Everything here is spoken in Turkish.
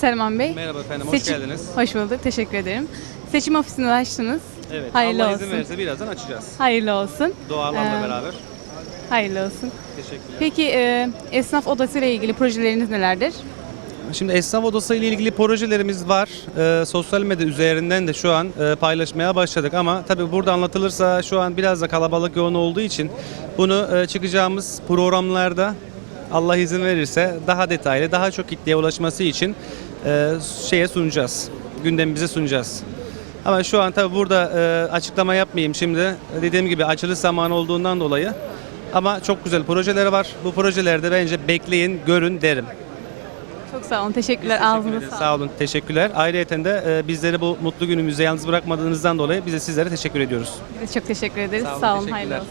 Selman Bey. Merhaba efendim, hoş Seçim- geldiniz. Hoş bulduk, teşekkür ederim. Seçim ofisini açtınız. Evet, Hayırlı Allah olsun. izin verirse birazdan açacağız. Hayırlı olsun. Doğalarla Ee, beraber. Hayırlı olsun. Teşekkürler. Peki e, esnaf odası ile ilgili projeleriniz nelerdir? Şimdi esnaf odası ile ilgili projelerimiz var. Ee, sosyal medya üzerinden de şu an e, paylaşmaya başladık ama tabii burada anlatılırsa şu an biraz da kalabalık yoğun olduğu için bunu e, çıkacağımız programlarda Allah izin verirse daha detaylı, daha çok kitleye ulaşması için e, şeye sunacağız. Gündemimize sunacağız. Ama şu an tabii burada e, açıklama yapmayayım şimdi. Dediğim gibi açılış zamanı olduğundan dolayı. Ama çok güzel projeleri var. Bu projelerde bence bekleyin, görün derim. Çok sağ olun, teşekkürler. Teşekkür Ağzınıza ederiz. sağlık. Sağ olun, teşekkürler. Ayrıca de e, bizleri bu mutlu günümüzde yalnız bırakmadığınızdan dolayı bize sizlere teşekkür ediyoruz. Biz çok teşekkür ederiz. Sağ olun, Sağ olun, hayırlı olsun.